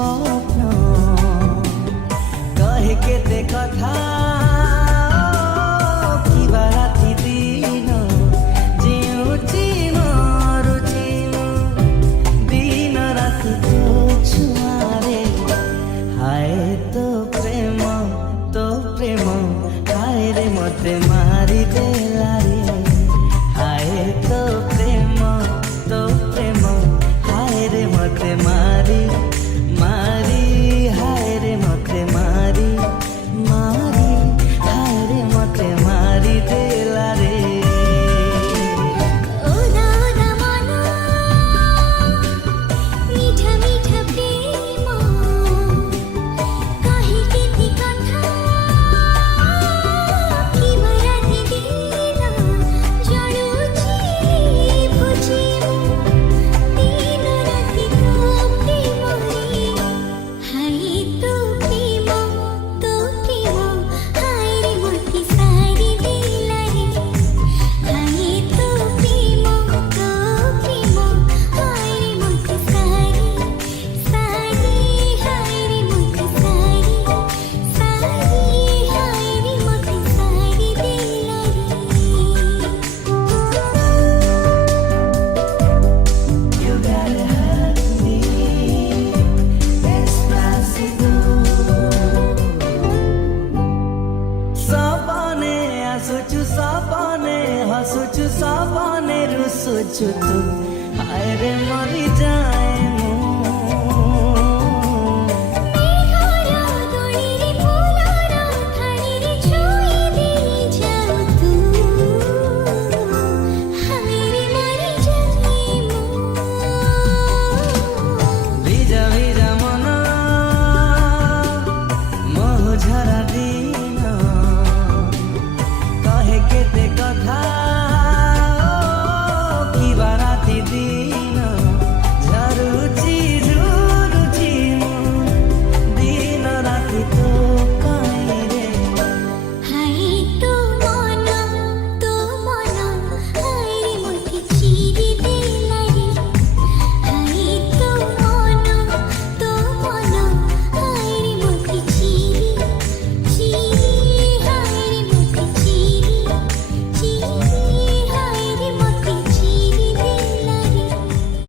স্বপ্ন কহে কেতে কথা কিবা রাতি দিন জিউছি মরুছি দিন রাতি তো ছুঁয়ারে হায় তো প্রেম হায় রে মতে মারি দেলা রে হায় তো প্রেম হায় রে মতে মারি হায় রে মতে মারি হায় রে মতে মারি দেলা রে हसुचु सपने रुसुचु तू हाय रे मरी जाए